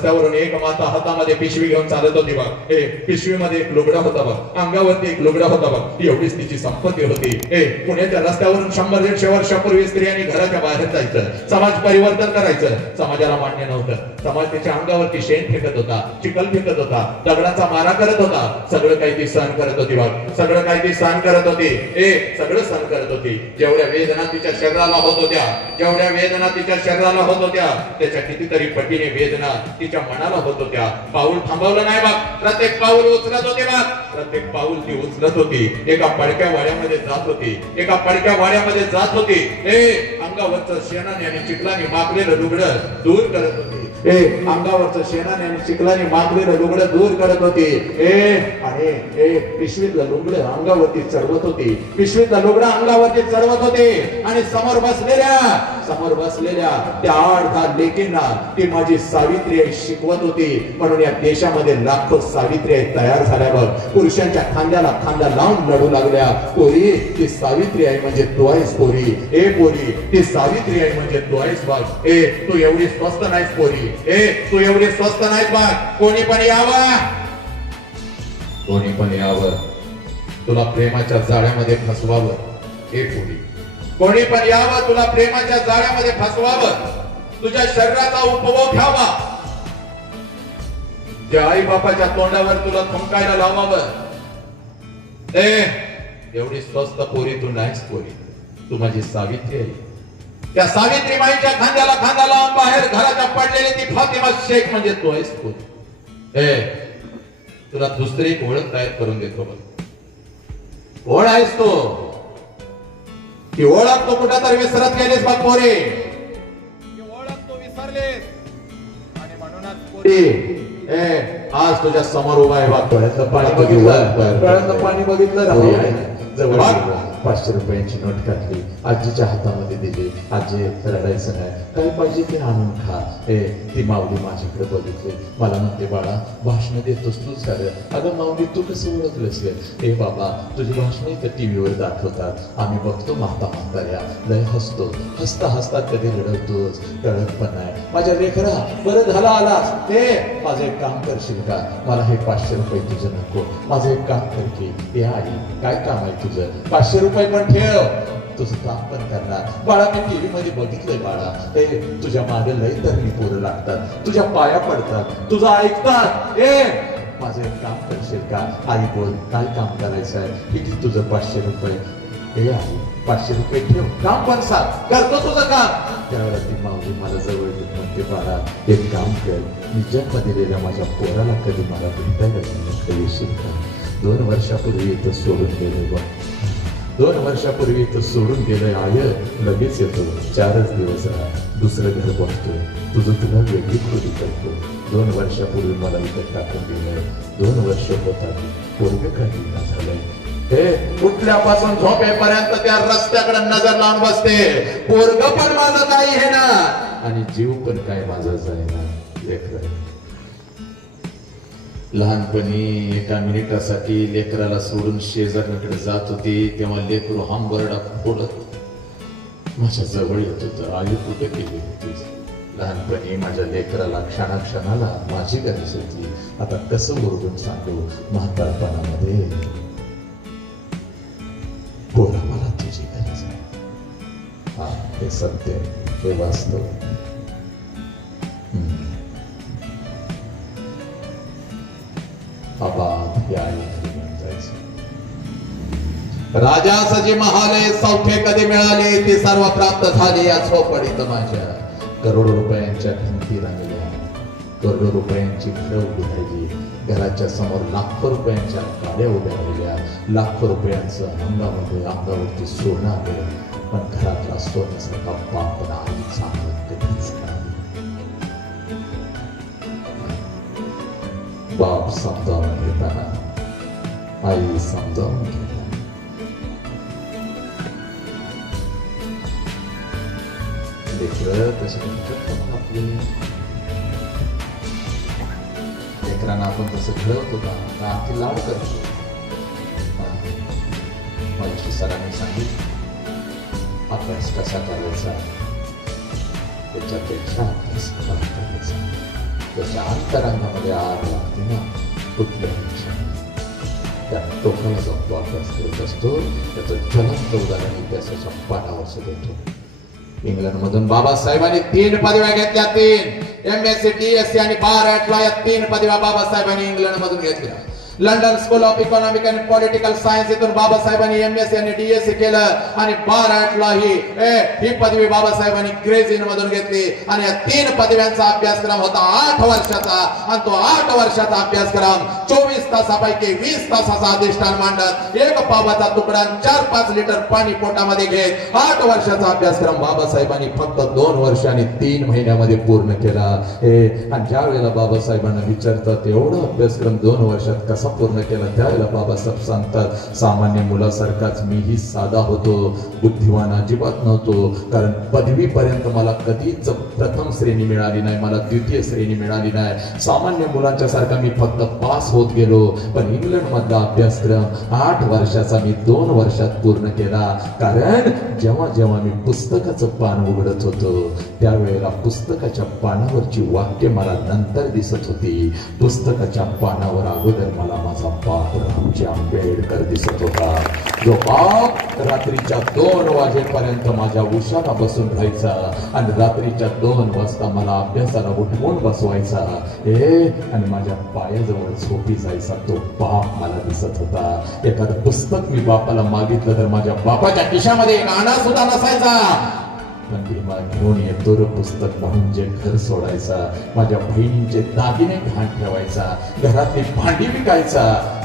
रस्त्यावरून एक माता हातामध्ये पिशवी घेऊन चालत होती बघ. हे पिशवीमध्ये एक लुगडा होता बघ. अंगावरती एक लुगडा होता बघ. एवढीच तिची संपत्ती होती. हे पुण्याच्या रस्त्यावरून शंभर दीडशे वर्षापूर्वी स्त्रियांनी घराच्या बाहेर जायचं. समाज परिवर्तन करायचं. समाजाला मान्य नव्हतं. समाज त्याच्या अंगावरती शेण फेकत होता चिकल फेकत होता दगडाचा मारा करत होता. सगळं काही ती सहन करत होती बघ. सगळं काही ती सहन करत होती. ए सगळं सहन करत होती. जेवढ्या वेदना तिच्या शरीराला होत होत्या जेवढ्या वेदना तिच्या शरीराला होत होत्या त्याच्या कितीतरी पटीने वेदना तिच्या मनाला होत होत्या पाऊल थांबवलं नाही बाप. प्रत्येक पाऊल उचलत होते बाप. प्रत्येक पाऊल ती उचलत होती. एका पडक्या वाड्यामध्ये जात होती. एका पडक्या वाड्यामध्ये जात होती. हे अंगावरचं शेणाने आणि चिखलाने मागलेलं लुगडं दूर करत होती. ए अंगावरचं शेणाने आणि चिखलाने मागलेलं लुगडं दूर करत होती. ए अरे ए पिशवीतलं लुगडं अंगावरती चढवत होती. पिशवीतलं लुगडं अंगावरती चढवत होते. आणि समोर बसलेल्या समोर बसलेल्या त्या आठ दहा लेकींना ती माझी सावित्री आई शिकवत होती. म्हणून या देशामध्ये लाखो सावित्री आई तयार झाल्या बघ. पुरुषांच्या खांद्याला खांदा लावून लढू लागल्या. पोरी ती सावित्री आई म्हणजे तू आहेस पोरी. ए पोरी ती सावित्री आई म्हणजे तू आहेस बाग ए तू एवढी स्वस्त नाहीस पोरी. ए तू एवढी स्वस्त नाहीस बाग कोणी पण यावं. कोणी पण यावं. तुला प्रेमाच्या जाळ्यामध्ये फसवावं. ए पोरी. कोणी पण यावं तुला प्रेमाच्या जाळ्यामध्ये फसवावं तुझ्या शरीराचा उपभोग घ्यावा. त्या आई बापाच्या तोंडावर तुला थुंकायला लावावं. ए एवढी स्वस्त पोरी तू नाहीस पोरी. तू माझी सावित्री आहे. त्या सावित्री माईच्या खांद्याला खांदा लावून बाहेर घराच्या पडलेली ती फातिमा शेख म्हणजे तू आहेस पोरी. ए तुला दुसरी एक ओळख तयार करून देतो बघ. ओळ आहेस तो? ती ओळख तो कुठं तर विसरत गेलीस बघ पोरे. ओळख तो विसरलीस. आणि म्हणूनच पोरी ए आज तुझ्या समोर उभा आहे बघ डोळ्यातलं पाणी बघितलं? डोळ्यातलं पाणी बघितलं? पोरी राहू आहे. जवळ बघ. गेलं. पाचशे रुपयांची नोट काढली आजीच्या हातामध्ये दिली. आजी रडायचं नाही. काय पाहिजे ते आणून खा. हे ती माऊली माझ्याकडे बघितली. मला म्हणते बाळा भाषण देतोस तूच झालं अगं माऊली तू कसं ओळखलंस हे? बाबा तुझी भाषण इथं टीव्हीवर दाखवतात. आम्ही बघतो माता म्हाताऱ्या. लय हसतो. हसता हसता कधी रडवतोच कळत पण नाही. माझ्या लेखरा बरं झाला आलास. ते माझं एक काम करशील का? मला हे पाचशे रुपये तुझं नको. माझं एक काम कर की हे आई काय काम आहे तुझं? पाचशे रुपये पण ठेव. तुझं काम पण करणार. बाळा मी टीव्ही मध्ये बघितलंय बाळा. ते तुझ्या मागे लय तरुणी पोरं लागतात. तुझ्या पाया पडतात. तुझं ऐकतात. ए माझं एक काम करशील का? आई बोल काय काम करायचं आहे किती तुझं पाचशे रुपये. हे आई पाचशे रुपये ठेव. काम पण सांग. करतो तुझं काम. त्यावेळेला ती माऊली मला जवळ येत म्हणते बाळा एक काम कर. मी जन्म दिलेल्या माझ्या पोराला कधी मला भेटायला येशील का दोन वर्षापूर्वी इथं सोडून गेलो बघ. दोन वर्षापूर्वी इथं सोडून गेलं आय. लगेच येतो. चारच दिवस राहा. दुसरं घर बघतोय तुझं तुला वेगळी खोली करतो. दोन वर्षापूर्वी मला इथं टाकून दिलंय. दोन वर्ष होतात. पोरग काही झालंय. हे उठल्यापासून झोपेपर्यंत त्या रस्त्याकडे नजर लावून बसते. पोरग पण माझं काही हे ना. आणि जीव पण काय माझा जायना लेकर लहानपणी एका मिनिटासाठी लेकराला सोडून शेजाऱ्याकडे जात होती तेव्हा लेकरू हांबरडा फोडत माझ्या जवळ येत होतं. आई कुठे केली होती? लहानपणी माझ्या लेकराला क्षणाक्षणाला माझी गरज होती आता कसं बोलून सांगू? म्हातारपणामध्ये. बोला मला तुझी गरज आहे. हा हे सत्य हे वास्तव राजा सजी महाले सौख्य कधी मिळाले? ते सर्व प्राप्त झाले या झोपडीत माझ्या. करोडो रुपयांच्या भिंती रंगल्या करोडो रुपयांची घरं उभी राहिली. घराच्या समोर लाखो रुपयांच्या गाड्या उभ्या राहिल्या. लाखो रुपयांचं अंगामध्ये अंगावरती सोनं आलं पण घरातला सोन्यासारखा बाप आईचा आनंद कधीच नाही. बाप समजावून घेताना आई समजावून घेत तसे म्हणतात आपली लेकरांना आपण तसं खेळवतो का का आपली लाड करतो हा. सरांनी सांगितलं अभ्यास कसा करायचा त्याच्यापेक्षा अभ्यास कसा करायचा जशा अंतरंगामध्ये आग लागते ना कुठल्याही क्षणी त्या टोकाला जाऊन तो अभ्यास करत असतो त्याचं ज्वलंत उदाहरण इतिहासाच्या पानावर देतो इंग्लंडमधून बाबासाहेबांनी तीन पदव्या घेतल्या तीन. M S C T S C आणि बाराटला या तीन पदव्या बाबासाहेबांनी इंग्लंड मधून घेतल्या. London school of economic and political science इथून बाबासाहेबांनी एम एस सी आणि डीएससी केलं आणि बाराटला ही ही पदवी बाबासाहेबांनी ग्रेझिन मधून घेतली. आणि या तीन पदव्यांचा अभ्यासक्रम होता आठ वर्षाचा. आणि तो आठ वर्षाचा अभ्यासक्रम चोवीस तासापैकी वीस तासाचा अधिष्ठान मांडत एक पावाचा तुकडा चार पाच लिटर पाणी पोटामध्ये घेत आठ वर्षाचा अभ्यासक्रम बाबासाहेबांनी फक्त दोन वर्ष आणि तीन महिन्यामध्ये पूर्ण केला. हे आणि ज्या वेळेला बाबासाहेबांना विचारतात एवढा अभ्यासक्रम दोन वर्षात कसा पूर्ण केला. त्यावेळेला बाबासाहेब सांगतात सामान्य मुलासारखाच मीही साधा होतो. बुद्धिवान अजिबात नव्हतो. कारण पदवीपर्यंत मला कधीच प्रथम श्रेणी मिळाली नाही मला द्वितीय श्रेणी मिळाली नाही. सामान्य मुलांच्या सारखा मी फक्त पास होत गेलो पण इंग्लंड मधला अभ्यासक्रम आठ वर्षाचा मी दोन वर्षात पूर्ण केला. कारण जेव्हा जेव्हा मी पुस्तकाचं पान उघडत होतो त्यावेळेला पुस्तकाच्या पानावरची वाक्य मला नंतर दिसत होती. पुस्तकाच्या पानावर अगोदर मला माझा बाप रामजी आंबेडकर दिसत होता. जो बाप रात्रीच्या दोन वाजेपर्यंत माझ्या उशाला बसून राहायचा आणि रात्रीच्या दोन वाजता मला अभ्यासाला उठवून बसवायचा. हे आणि माझ्या पायाजवळ झोपी जायचा तो बाप मला दिसत होता. एखादं पुस्तक मी बापाला मागितलं तर माझ्या बापाच्या खिशामध्ये एक आणा सुद्धा नसायचा. पण भीमा घेऊन येतो पुस्तक म्हणून जे घर सोडायचा माझ्या बहिणींचे दागिने घाण ठेवायचा घरातली भांडी विकायचा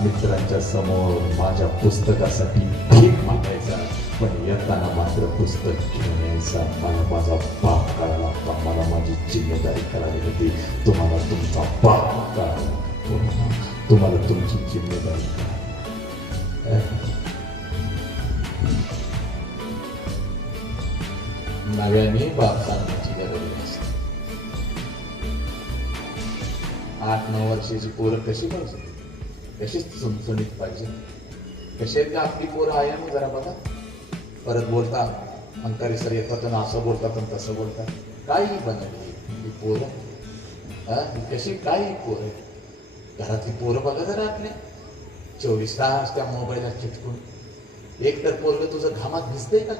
मित्रांच्या समोर माझ्या पुस्तकासाठी भीक मागायचा. पण येताना मात्र पुस्तक घेऊन यायचा मला माझा बाप कळाला होता मला माझी जिम्मेदारी करावी होती तुम्हाला तुमचा बाप कळाला होता. तुम्हाला तुमची जिम्मेदारी कळावी. नव्याने बाप सांगण्याची गरज नसते आठ नऊ वर्षाची पोरं कशी पाहिजे कशीच चुणचुणीत पाहिजे कशी आहेत का आपली पोरं आहे ना जरा बघा परत बोलता अंकारी सर येतात ना असं बोलतात आणि तसं बोलतात. काही बनवली ही पोरं हा? कशी? काही पोरं. घरातली पोरं बघा जरा आपल्या चोवीस तास त्या मोबाईलला चिटकून. एक तर पोरग तुझं घामात भिजतंय का?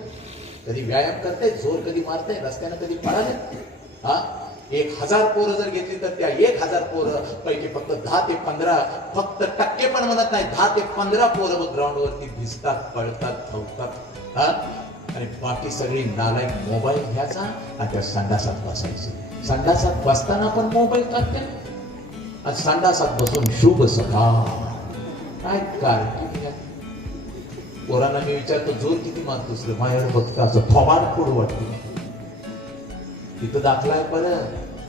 कधी व्यायाम करताय जोर कधी मारताय रस्त्यानं कधी पळाले हा? एक हजार पोरं जर घेतली तर त्या एक हजार पोरं पैकी फक्त दहा ते पंधरा फक्त टक्के पण म्हणत नाही दहा ते पंधरा पोरं ग्राउंड वरती भिजतात पळतात धावतात हा? आणि बाकी सगळी नालायक मोबाईल घ्यायचा आणि त्या संडासात बसायचे. संडासात बसताना पण मोबाईल काढते आणि संडासात बसून शुभ सखा काय काय पोरांना मी विचारतो जोर किती मारतोस रे? माझ्याकडे बघतो असं थोबाड पुढं वाटतो. तिथं दाखला आहे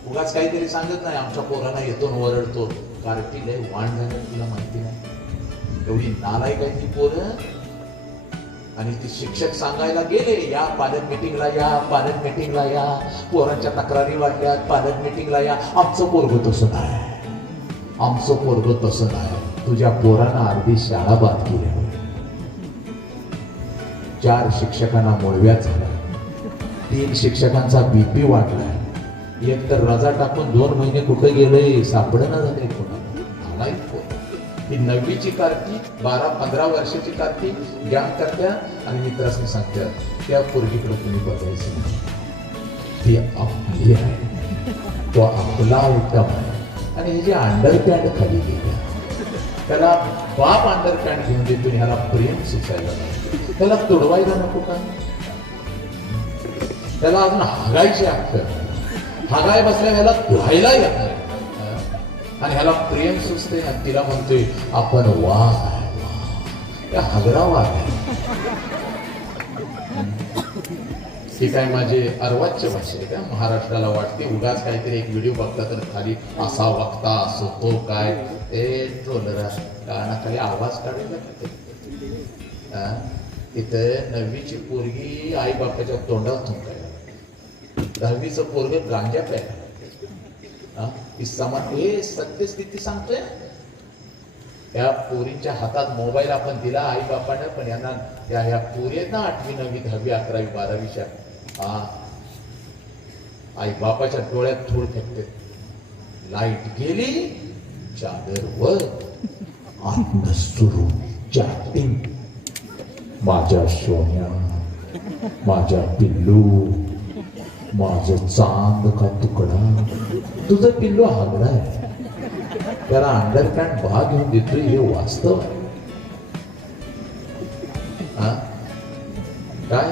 उगाच काहीतरी सांगत नाही. आमच्या पोरांना येतो न ओरडतो. कार्टी लय वाण झालं तुला माहिती नाही. एवढी नालायक आहे ती पोरं. आणि ते शिक्षक सांगायला गेले या पालक मिटिंगला या पालक मिटिंगला या. पोरांच्या तक्रारी वाढल्यात पालक मिटिंगला या. आमचं पोरग तसं नाही. आमचं पोरग तसं नाही. तुझ्या पोरानं अर्धी शाळा बाद केली चार शिक्षकांना मुळव्यात झाला तीन शिक्षकांचा बीपी वाढलाय. एक तर रजा टाकून दोन महिने कुठे गेले? ना झाले कोणाला ही नववीची कार्ती बारा पंधरा वर्षाची कार्ती ज्ञान करत्या आणि मित्रासने सांगत्या त्या पोरगीकडे तुम्ही बघायचं नाही. ती आपली आहे. तो आपला उत्तम आहे आणि हे जे अंडरपॅन्ट खाली गेल्या त्याला बाप अंडरपॅन्ट घेऊन देतो ह्याला प्रेम सुचायला नाही त्याला तुडवायला नको का? त्याला अजून हागायची अक्कल हागाय बसल्या ह्याला धुवायला येणार आणि ह्याला प्रेम सुचते आणि तिला म्हणते आपण वाघ आहे, वाघ. वाघ ही काय माझे अर्वाच्य भाषा आहे का? महाराष्ट्राला वाटते उगाच काहीतरी एक व्हिडिओ बघता तर खाली असा वागता असो तो काय? ए ट्रोलर कानाखाली आवाज काढायला का ते? तिथं नववीची पोरगी आई बापाच्या तोंडात थुंकायला दहावीचं पोरग गांजा प्यायला हा? ही हे सत्यस्थिती सांगतोय? या पोरींच्या हातात मोबाईल आपण दिला आई बापानं पण यांना या ह्या पोरींना आठवी नववी दहावी अकरावी बारावीच्या. हा आई बापाच्या डोळ्यात थोड फेकते. लाइट गेली चादर वर. आत्म सुरू चॅटिंग माझ्या सोन्या माझ्या पिल्लू माझं चांद का तुकडा. तुझं पिल्लू हागलाय त्याला अंडरपॅन्ट भाग घेऊन देतोय हे वास्तव आहे. काय?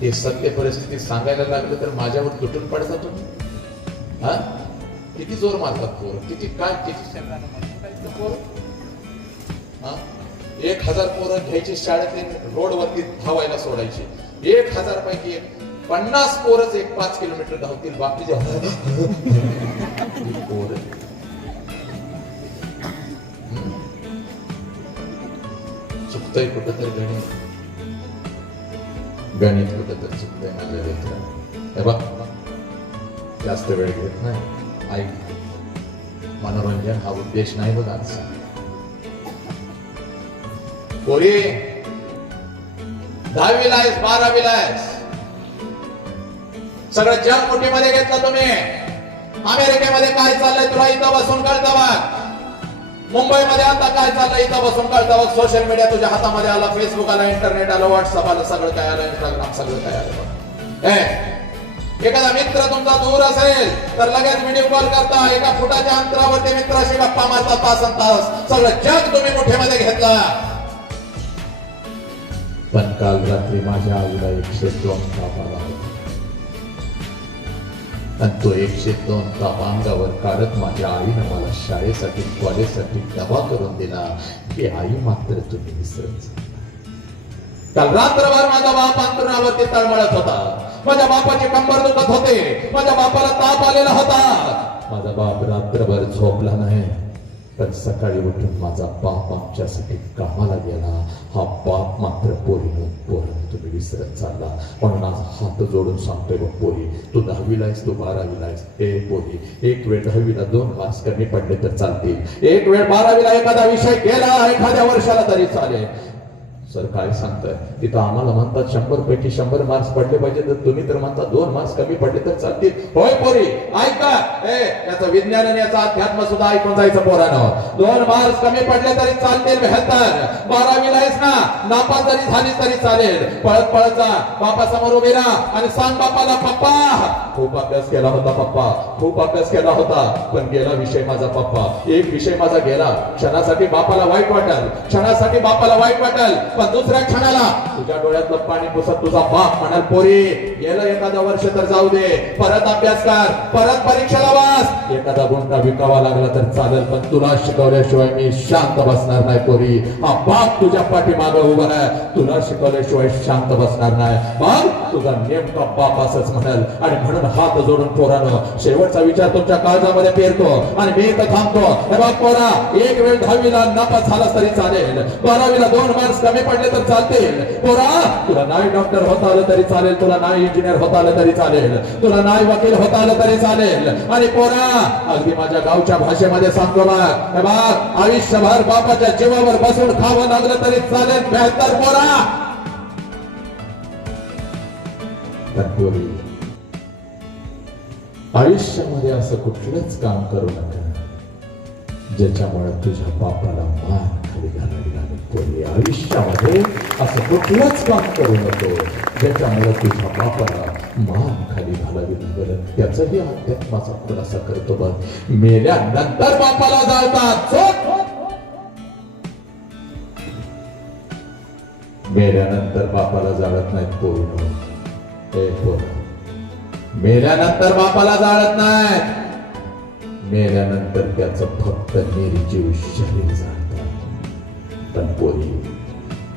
ते सत्य परिस्थिती सांगायला लागलं तर माझ्यावर तुटून पडता तुम्ही? हा? किती जोर मारतात पोर? किती काय किती हा? एक हजार पोरं घ्यायची शाळेतले रोडवरती धावायला सोडायची. एक हजार पैकी एक पन्नास पोरच एक पाच किलोमीटर धावतील बाकी पोर चुकतंय कुठं तर गणित. गणित कुठं तर चुकतंय माझ्या लेकरा हे जास्त वेळ घेत नाही. ऐक मनोरंजन हा उद्देश नाही बघा पोरी. दहावीला आहेस बारावीला आहेस. सगळं जग मुठीमध्ये घेतलं तुम्ही? अमेरिकेमध्ये काय चाललंय तुला इथं बसून कळतावा मुंबईमध्ये आता काय चाललंय इथं बसून कळतं सोशल मीडिया तुझ्या हातामध्ये आला फेसबुक आला इंटरनेट आलं व्हॉट्सअप आलं सगळं काय आलं इंस्टाग्राम सगळं काय आलं एखादा मित्र तुमचा दूर असेल तर लगेच व्हिडिओ कॉल करता. एका फुटाच्या अंतरावरती मित्राशी गप्पा मारता तासन तास. सगळं जग तुम्ही मुठीमध्ये घेतला? पण काल रात्री माझ्या आईला एकशे दोन ताप आला आणि तो एकशे दोन ताप अंगावर काढत माझ्या आईनं मला शाळेसाठी कॉलेजसाठी डबा करून दिला. की आई मात्र तुम्ही विसरत काल रात्रभर माझा बाप अंतरावरती तळमळत होता. माझ्या बापाचे कंबर दुखत होते. माझ्या बापाला ताप आलेला होता. माझा बाप रात्रभर झोपला नाही. पण सकाळी उठून माझा बाप आमच्यासाठी कामाला गेला. हा बाप मात्र पोरीनं पोरानं तुम्ही विसरत चालला. म्हणून आज हात जोडून सांगतोय बघ पोरी तू दहावीला आहेस तू बारावीला आहेस. ए पोरी एक वेळ दहावीला दोन मार्क्स कमी पडले तर चालतील. एक वेळ बारावीला एखादा विषय गेला एखाद्या वर्षाला तरी चालेल. सर काय सांगताय? तिथं आम्हाला म्हणतात शंभर पैकी शंभर मार्क्स पडले पाहिजे तर तुम्ही तर म्हणता दोन मार्क्स कमी पडले तर चालतील. होय पोरी ऐका. ए याचं विज्ञान आणि याचा अध्यात्म सुद्धा ऐकून जायचं पोरानं. दोन मार्क्स कमी पडले तरी चालतील बेहतर. बारावीला आहेस ना? नापास जरी झाली तरी चालेल. पळत पळत जा बापा समोर उभे राहा आणि सांग बापाला पप्पा. खूप अभ्यास केला होता पप्पा. खूप अभ्यास केला होता. पण गेला विषय माझा पप्पा. एक विषय माझा गेला. क्षणासाठी बापाला वाईट वाटल. क्षणासाठी बापाला वाईट वाटल. पण दुसऱ्या क्षणाला. तुझ्या डोळ्यातलं पाणी पुसत तुझा बाप म्हणाल पोरी गेलं एखादा वर्ष तर जाऊ दे. परत अभ्यास कर. परत परीक्षेला बस एखादा गुंडा विकावा लागला तर चालेल पण तुला शिकवल्याशिवाय मी शांत बसणार नाही पोरी. हा बाप तुझ्या पाठीमागे उभा आहे तुला शिकवल्याशिवाय शांत बसणार नाही. मग तुझा नेमका बाप असंच म्हणाल. आणि म्हणून हात जोडून पोरानं शेवटचा विचार तुमच्या काळजामध्ये पेरतो. आणि मी इथं थांबतो. बाप पोरा एक वेळ दहावीला नापास झाला तरी चालेल. बारावीला दोन मार्क्स कमी पडले तर चालतील. पोरा तुला नाही डॉक्टर होता आलं तरी चालेल. तुला नाही इंजिनियर होता आलं तरी चालेल. तुला नाही वकील होता आलं तरी चालेल. आणि पोरा अगदी माझ्या गावच्या भाषेमध्ये सांगतो बघ हे आयुष्यभर बापाच्या जीवावर बसून खावं लागलं तरी चालेल बेहतर पोरा आयुष्यामध्ये असं कुठलंच काम करू नका ज्याच्यामुळे तुझ्या बापाला मान खाली आयुष्यामध्ये असं कुठलंच काम करू नको ज्याच्यामुळे तुझ्या बापाला मान खाली घालावी लागेल त्याचाही अध्यात्माचा खुलासा करतो बघ मेल्यानंतर बापाला जाळतात चोट! मेल्यानंतर बापाला जाळत नाहीत पूर्ण हे पोरं मेल्यानंतर बापाला जाळत नाहीत मेल्यानंतर त्याचं फक्त निर्जीव शरीर जाळतात पण पोरी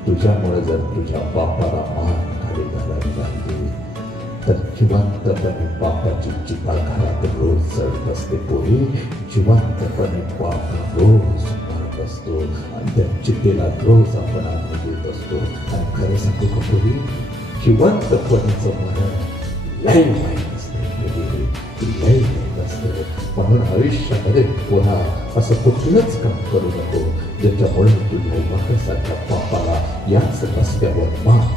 तुझ्यामुळे जर तुझ्या बापाला मान खाली घालावी लागली तर जिवंतपणे बापाची चिता घरात रोज चढत असते पोरी जिवंतपणे बाप रोज मारत असतो आणि त्या चितेला रोज आपण आनंद देत असतो. आणि खरं सांगू का पोरी जिवंतपणीचं मरण लय वाईट असतं लय असतं. म्हणून आयुष्यामध्ये पुन्हा असं कुठलंच काम करू नको. ज्याच्यामुळे तुझ्या मकसाच्या बापाला याच रस्त्यावर मान खाली घालावी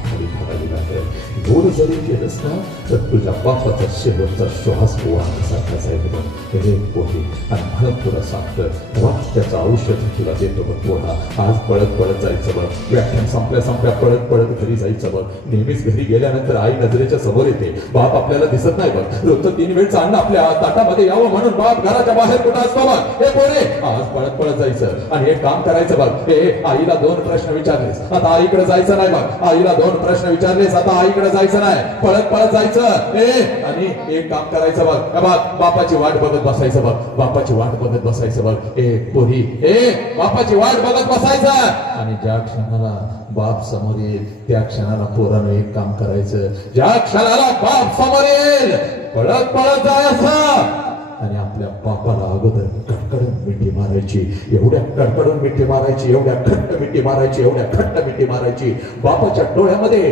सांगावी लागेल गोड जरी केलंस ना तर तुझ्या बापाचा शेवटचा श्वास पोहाण्यासारखाच आहे बघ हे पोटी आणि म्हणत तुला सांगतं वाच त्याचं औषध तुला देतो बघ पोहा आज पळत पळत जायचं बघ व्याख्यान संपल्या संपल्या पळत पळत घरी जायचं बघ नेहमीच घरी गेल्यानंतर आई नजरेच्या समोर येते बाप आपल्याला दिसत नाही बघ रोजचं तीन वेळ चांगलं आपल्या ताटामध्ये यावं म्हणून बाप घराच्या बाहेर कुठं असतो बघ हे पोरे आज पळत पळत जायचं आणि हे काम करायचं बघ हे आईला दोन प्रश्न विचारलेस आता आईकडे जायचं नाही बघ आईला दोन प्रश्न विचारले आता आईकडे जायचं नाही. पळत पळत जायचं. ए आणि एक काम करायचं बघ. बघ बापाची वाट बघत बसायचं बघ. बापाची वाट बघत बसायचं बघ. ए पोरी. ए बापाची वाट बघत बसायचं. आणि ज्या क्षणाला बाप समोर येईल त्या क्षणाला पोरानं एक काम करायचं. ज्या क्षणाला बाप समोर येईल पळत पळत जायचं. आणि आपल्या बापाला अगोदर मिठी मारायची एवढ्या कडकडून मिठी मारायची एवढ्या खट्ट मिठी मारायची एवढ्या खट्ट मिठी मारायची. बापाच्या डोळ्यामध्ये